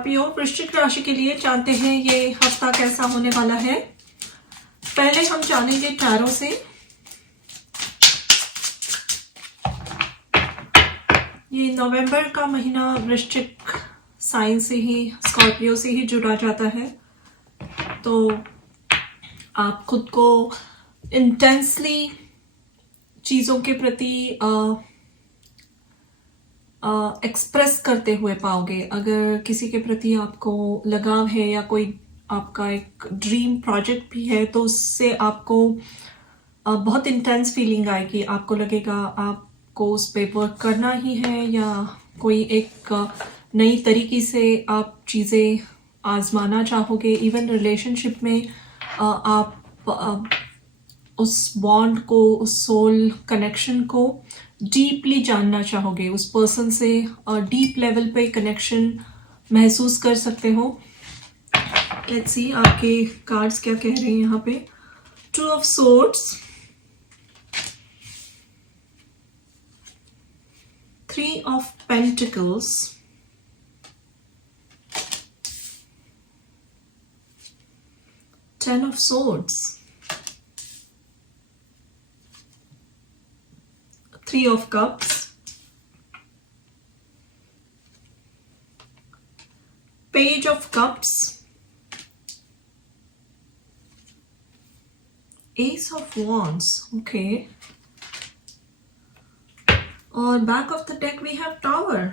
Scorpio वृश्चिक राशि के लिए जानते हैं ये हफ्ता कैसा होने वाला है। पहले हम जानेंगे टैरो से। ये नवंबर का महीना वृश्चिक साइन से ही, स्कॉर्पियो से ही जुड़ा जाता है, तो आप खुद को इंटेंसली चीज़ों के प्रति एक्सप्रेस करते हुए पाओगे। अगर किसी के प्रति आपको लगाव है या कोई आपका एक ड्रीम प्रोजेक्ट भी है तो उससे आपको बहुत इंटेंस फीलिंग आएगी। आपको लगेगा आपको उस पे वर्क करना ही है या कोई एक नई तरीके से आप चीज़ें आजमाना चाहोगे। इवन रिलेशनशिप में आप उस बॉन्ड को, उस सोल कनेक्शन को डीपली जानना चाहोगे। उस पर्सन से डीप लेवल पे कनेक्शन महसूस कर सकते हो। लेट्स सी आपके कार्ड्स क्या कह रहे हैं यहाँ पे। 2 of Swords, 3 of Pentacles, 10 of Swords, 3 of Cups, Page of Cups, Ace of Wands, okay. और back of the deck we have Tower.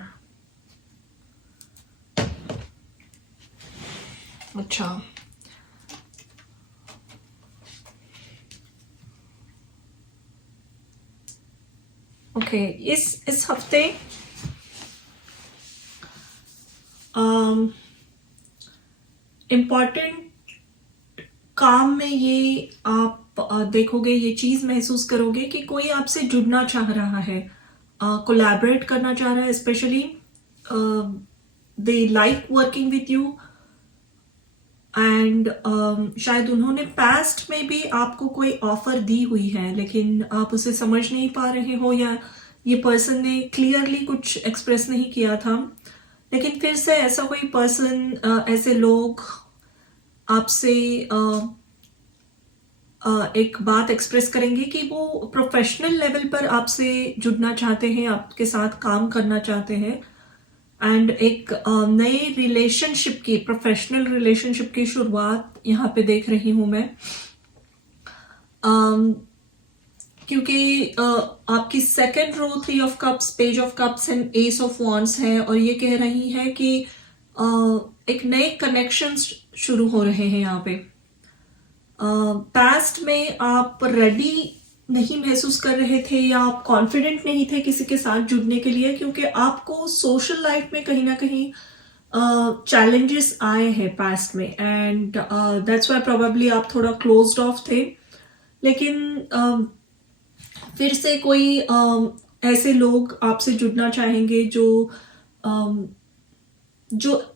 अच्छा, ओके। इस हफ्ते इम्पॉर्टेंट काम में ये आप देखोगे, ये चीज़ महसूस करोगे कि कोई आपसे जुड़ना चाह रहा है, कोलैबोरेट करना चाह रहा है। Specially they like working with you and शायद उन्होंने पास्ट में भी आपको कोई ऑफर दी हुई है लेकिन आप उसे समझ नहीं पा रहे हो, या ये पर्सन ने क्लियरली कुछ एक्सप्रेस नहीं किया था। लेकिन फिर से ऐसा कोई पर्सन, ऐसे लोग आपसे एक बात एक्सप्रेस करेंगे कि वो प्रोफेशनल लेवल पर आपसे जुड़ना चाहते हैं, आपके साथ काम करना चाहते हैं एंड एक नए रिलेशनशिप की, प्रोफेशनल रिलेशनशिप की शुरुआत यहाँ पे देख रही हूँ मैं। क्योंकि आपकी second row 3 of cups, page of cups and ace of wands है और ये कह रही है कि एक नए कनेक्शंस शुरू हो रहे हैं यहाँ पे। पास्ट में आप रेडी नहीं महसूस कर रहे थे या आप कॉन्फिडेंट नहीं थे किसी के साथ जुड़ने के लिए, क्योंकि आपको सोशल लाइफ में कहीं ना कहीं चैलेंजेस आए हैं पास्ट में एंड दैट्स व्हाई प्रोबेबली आप थोड़ा क्लोज्ड ऑफ थे। लेकिन फिर से कोई ऐसे लोग आपसे जुड़ना चाहेंगे जो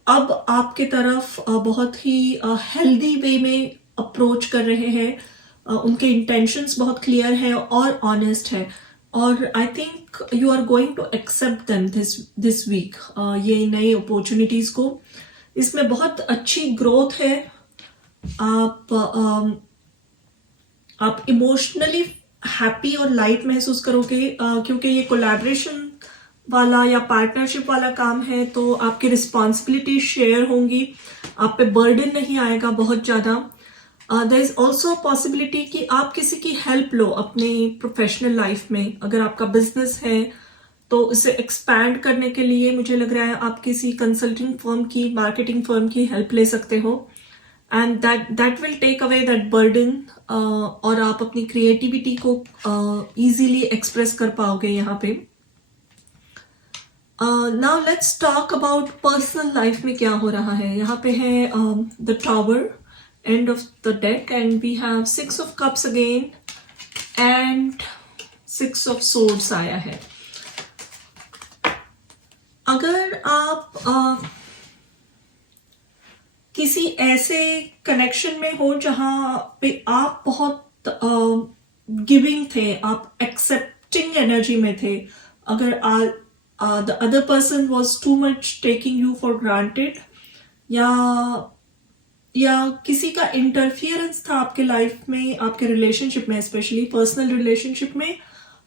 अब आपके तरफ बहुत ही हेल्दी वे में अप्रोच कर रहे हैं। उनके इंटेंशंस बहुत क्लियर है और ऑनेस्ट है और I think you are going to accept them this week, ये नई अपॉर्चुनिटीज को। इसमें बहुत अच्छी ग्रोथ है। आप इमोशनली हैप्पी और लाइट महसूस करोगे क्योंकि ये कोलैबोरेशन वाला या पार्टनरशिप वाला काम है, तो आपकी रिस्पॉन्सिबिलिटी शेयर होंगी, आप पे बर्डन नहीं आएगा बहुत ज़्यादा। देयर इज ऑल्सो पॉसिबिलिटी कि आप किसी की हेल्प लो अपने प्रोफेशनल लाइफ में। अगर आपका बिजनेस है तो इसे एक्सपैंड करने के लिए मुझे लग रहा है आप किसी कंसल्टिंग फर्म की, मार्केटिंग फर्म की हेल्प ले सकते हो and that will take away that burden और आप अपनी क्रिएटिविटी को इजीली एक्सप्रेस कर पाओगे यहाँ पे। Now let's talk about personal life में क्या हो रहा है। यहाँ पे है the tower, end of the deck and we have 6 of cups again and 6 of swords आया है। अगर आप किसी ऐसे कनेक्शन में हो जहां पे आप बहुत गिविंग थे, आप एक्सेप्टिंग एनर्जी में थे, अगर the other person was too much taking you for granted या किसी का इंटरफियरेंस था आपके लाइफ में, आपके रिलेशनशिप में, स्पेशली पर्सनल रिलेशनशिप में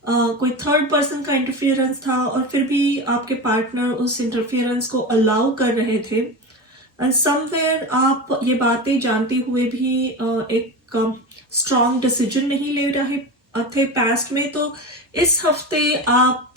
कोई थर्ड पर्सन का इंटरफियरेंस था और फिर भी आपके पार्टनर उस इंटरफियरेंस को अलाउ कर रहे थे एंड समवेयर आप ये बातें जानते हुए भी एक स्ट्रॉन्ग डिसीजन नहीं ले रहे थे पास्ट में। तो इस हफ्ते आप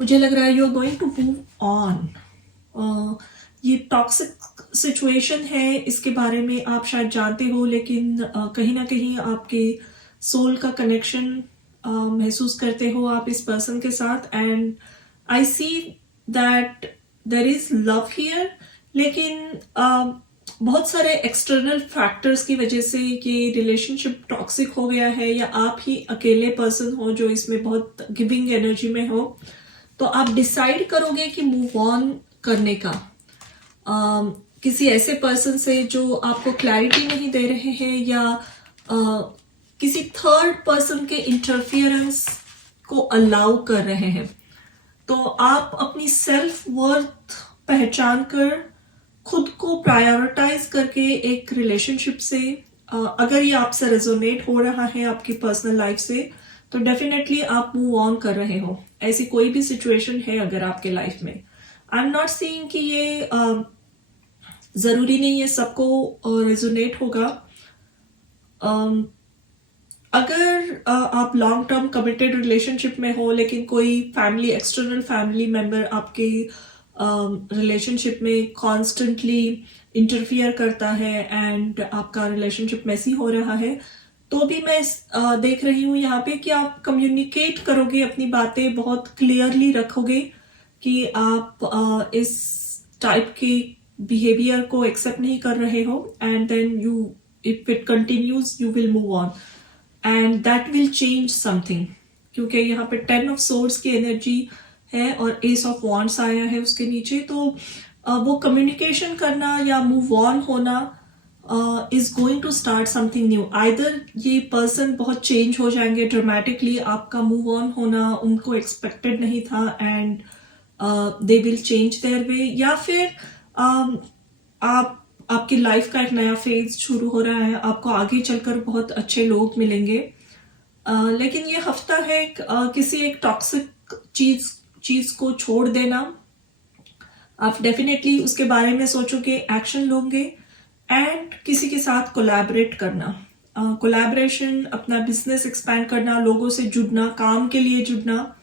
मुझे लग रहा है you are going to move on. ये टॉक्सिक सिचुएशन है, इसके बारे में आप शायद जानते हो, लेकिन कहीं ना कहीं आपके सोल का कनेक्शन महसूस करते हो आप इस पर्सन के साथ and I see that there is love here. लेकिन बहुत सारे एक्सटर्नल फैक्टर्स की वजह से ये रिलेशनशिप टॉक्सिक हो गया है या आप ही अकेले पर्सन हो जो इसमें बहुत गिविंग एनर्जी में हो, तो आप डिसाइड करोगे कि मूव ऑन करने का किसी ऐसे पर्सन से जो आपको क्लैरिटी नहीं दे रहे हैं या किसी थर्ड पर्सन के इंटरफियरेंस को अलाउ कर रहे हैं। तो आप अपनी सेल्फ वर्थ पहचान कर खुद को प्रायोरिटाइज करके एक रिलेशनशिप से अगर ये आपसे रेजोनेट हो रहा है आपकी पर्सनल लाइफ से, तो डेफिनेटली आप मूव ऑन कर रहे हो। ऐसी कोई भी सिचुएशन है अगर आपके लाइफ में, आई एम नॉट सीइंग कि ये जरूरी नहीं है सबको रेजोनेट होगा। अगर आप लॉन्ग टर्म कमिटेड रिलेशनशिप में हो लेकिन कोई फैमिली, एक्सटर्नल फैमिली मेंबर आपके रिलेशनशिप में कॉन्स्टेंटली इंटरफियर करता है एंड आपका रिलेशनशिप मेसी हो रहा है, तो भी मैं देख रही हूँ यहाँ पे कि आप कम्युनिकेट करोगे, अपनी बातें बहुत क्लियरली रखोगे कि आप इस टाइप के बिहेवियर को एक्सेप्ट नहीं कर रहे हो and then you, if it continues you will move on and that will change something. क्योंकि यहाँ पे 10 ऑफ सोर्ड्स की एनर्जी है और एस ऑफ वॉन्ड्स आया है उसके नीचे, तो वो कम्युनिकेशन करना या मूव ऑन होना is going to start something new. Either ये पर्सन बहुत चेंज हो जाएंगे ड्रामेटिकली, आपका मूव ऑन होना उनको एक्सपेक्टेड नहीं था and they will change their way, या फिर आपकी लाइफ का एक नया फेज शुरू हो रहा है, आपको आगे चलकर बहुत अच्छे लोग मिलेंगे। लेकिन ये हफ्ता है किसी एक टॉक्सिक चीज को छोड़ देना। आप डेफिनेटली उसके बारे में सोचोगे, एक्शन लोगे एंड किसी के साथ कोलैबोरेट करना, कोलैबोरेशन, अपना बिजनेस एक्सपैंड करना, लोगों से जुड़ना, काम के लिए जुड़ना,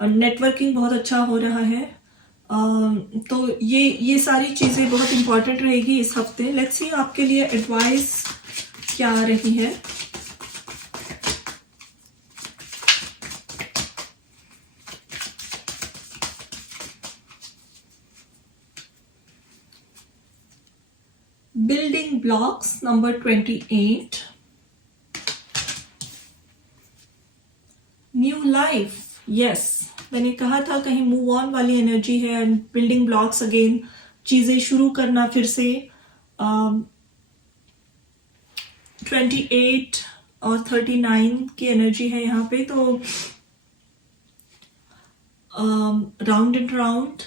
नेटवर्किंग बहुत अच्छा हो रहा है। तो ये सारी चीजें बहुत इंपॉर्टेंट रहेगी इस हफ्ते। लेट्स सी आपके लिए एडवाइस क्या आ रही है। Building blocks number 28, new life. Yes, मैंने कहा था कहीं मूव ऑन वाली एनर्जी है एंड बिल्डिंग ब्लॉक्स अगेन, चीजें शुरू करना फिर से। 28 और 39 की एनर्जी है यहाँ पे, तो round and round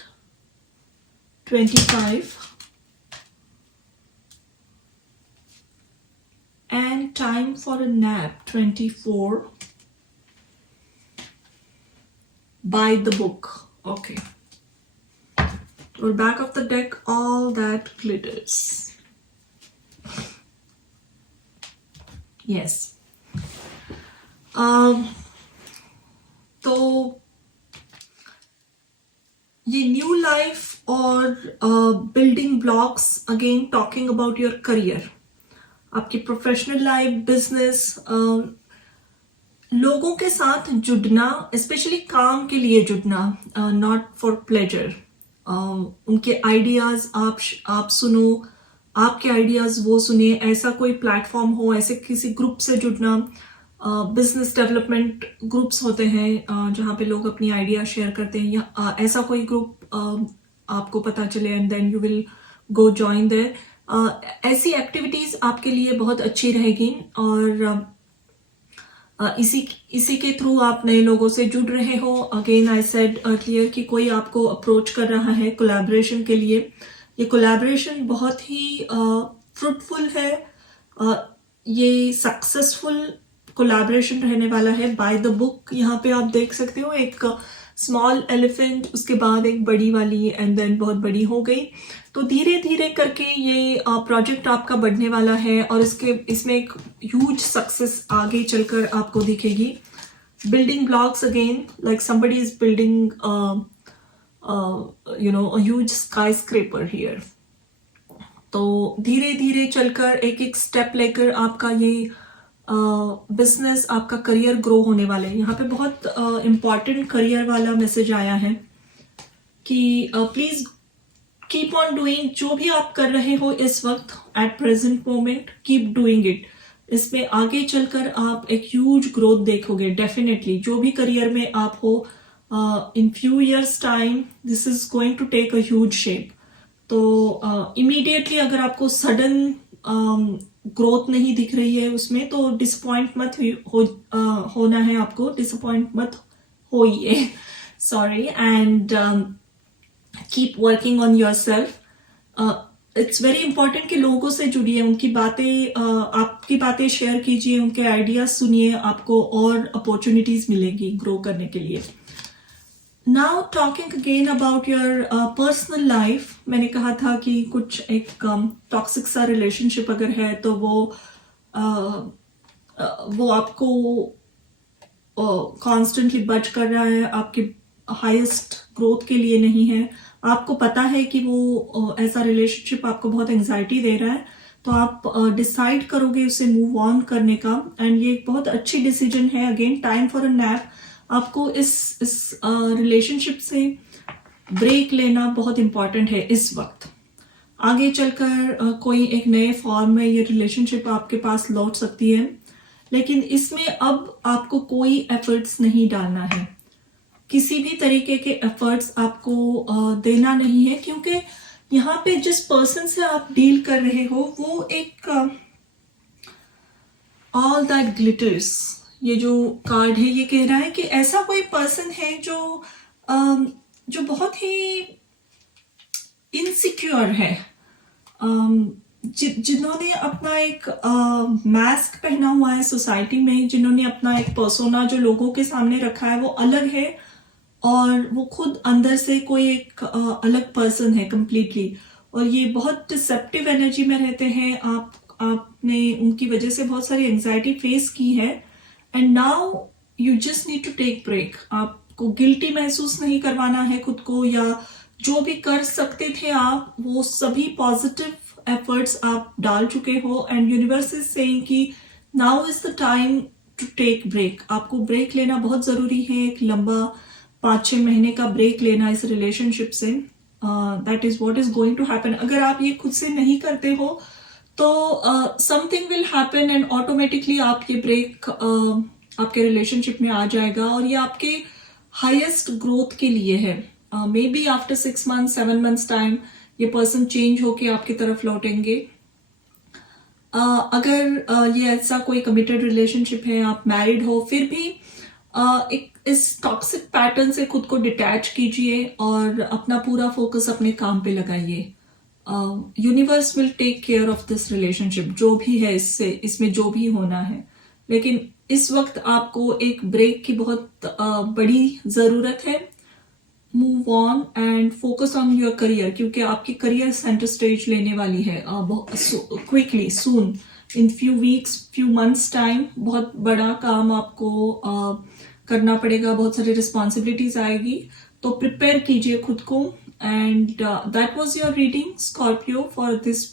25 and time for a nap 24, by the book. Okay, or back of the deck, all that glitters. Yes. तो ये न्यू लाइफ और building blocks, again talking about your career, आपकी professional life, business, लोगों के साथ जुड़ना, specially काम के लिए जुड़ना, नॉट फॉर प्लेजर। उनके आइडियाज आप सुनो, आपके आइडियाज वो सुने, ऐसा कोई प्लेटफॉर्म हो, ऐसे किसी ग्रुप से जुड़ना। बिजनेस डेवलपमेंट ग्रुप्स होते हैं जहाँ पे लोग अपनी आइडिया शेयर करते हैं, या ऐसा कोई ग्रुप आपको पता चले and then you will go join there. ऐसी एक्टिविटीज आपके लिए बहुत अच्छी रहेगी और इसी के थ्रू आप नए लोगों से जुड़ रहे हो। अगेन आई सेड अर्लियर कि कोई आपको अप्रोच कर रहा है कोलैबोरेशन के लिए, ये कोलैबोरेशन बहुत ही फ्रूटफुल है, ये सक्सेसफुल कोलैबोरेशन रहने वाला है। बाय द बुक यहाँ पे आप देख सकते हो, एक स्मॉल एलिफेंट, उसके बाद एक बड़ी वाली, एंड देन बहुत बड़ी हो गई। तो धीरे धीरे करके ये प्रोजेक्ट आपका बढ़ने वाला है और इसमें एक ह्यूज सक्सेस आगे चलकर आपको दिखेगी। Building blocks again, like somebody is building a huge skyscraper here। तो धीरे धीरे चलकर एक एक स्टेप लेकर आपका ये बिजनेस, आपका करियर ग्रो होने वाला है। यहाँ पे बहुत इम्पॉर्टेंट करियर वाला मैसेज आया है कि प्लीज कीप ऑन डूइंग, जो भी आप कर रहे हो इस वक्त at present moment, keep doing it. इसमें आगे चलकर आप एक ह्यूज ग्रोथ देखोगे डेफिनेटली। जो भी करियर में आप हो, in few years time this is going to take a huge shape. तो इमीडिएटली अगर आपको सडन ग्रोथ नहीं दिख रही है उसमें, तो डिसअपॉइंट मत होना है आपको, डिसअपॉइंट मत होइए, sorry. And keep working on your self. It's very important कि लोगों से जुड़िए, उनकी बातें, आपकी बातें शेयर कीजिए, उनके आइडियाज सुनिए, आपको और अपॉर्चुनिटीज मिलेगी ग्रो करने के लिए। Now talking again about your personal life, मैंने कहा था कि कुछ एक टॉक्सिक सा रिलेशनशिप अगर है तो वो आपको कॉन्स्टेंटली बच कर रहा है, आपके हाईएस्ट ग्रोथ के लिए नहीं है। आपको पता है कि वो ऐसा रिलेशनशिप आपको बहुत एंजाइटी दे रहा है, तो आप डिसाइड करोगे उसे मूव ऑन करने का, एंड ये एक बहुत अच्छी डिसीजन है। Again time for a nap, आपको इस रिलेशनशिप से ब्रेक लेना बहुत इंपॉर्टेंट है इस वक्त। आगे चलकर कोई एक नए फॉर्म में ये रिलेशनशिप आपके पास लौट सकती है, लेकिन इसमें अब आपको कोई एफर्ट्स नहीं डालना है, किसी भी तरीके के एफर्ट्स आपको देना नहीं है, क्योंकि यहाँ पे जिस पर्सन से आप डील कर रहे हो वो एक ऑल दैट ग्लिटर्स, ये जो कार्ड है ये कह रहा है कि ऐसा कोई पर्सन है जो बहुत ही इनसिक्योर है, जिन्होंने अपना एक मास्क पहना हुआ है सोसाइटी में, जिन्होंने अपना एक पर्सोना जो लोगों के सामने रखा है वो अलग है, और वो खुद अंदर से कोई एक अलग पर्सन है कंप्लीटली, और ये बहुत डिसेप्टिव एनर्जी में रहते हैं। आपने उनकी वजह से बहुत सारी एंजाइटी फेस की है, and now you just need to take break. आपको गिल्टी महसूस नहीं करवाना है खुद को, या जो भी कर सकते थे आप वो सभी पॉजिटिव एफर्ट्स आप डाल चुके हो, एंड यूनिवर्स इज सेइंग कि now is the time to take break. आपको ब्रेक लेना बहुत जरूरी है, एक लंबा 5-6 महीने का ब्रेक लेना इस रिलेशनशिप से। That is what is going to happen. अगर आप ये खुद से नहीं करते हो तो something will happen, and automatically आप ये ब्रेक आपके रिलेशनशिप में आ जाएगा, और ये आपके हाईएस्ट ग्रोथ के लिए है। May be after 6 months 7 months time ये पर्सन चेंज होके आपकी तरफ लौटेंगे। अगर ये ऐसा कोई कमिटेड रिलेशनशिप है, आप मैरिड हो, फिर भी एक इस टॉक्सिक पैटर्न से खुद को डिटैच कीजिए और अपना पूरा फोकस अपने काम पे लगाइए। Universe will take care of this relationship, जो भी है इसमें जो भी होना है, लेकिन इस वक्त आपको एक ब्रेक की बहुत बड़ी जरूरत है। Move on and focus on your career, क्योंकि आपकी करियर सेंटर स्टेज लेने वाली है quickly soon, in few weeks few months time. बहुत बड़ा काम आपको करना पड़ेगा, बहुत सारी रिस्पॉन्सिबिलिटीज आएगी, तो प्रिपेयर कीजिए खुद को। And that was your reading Scorpio for this week.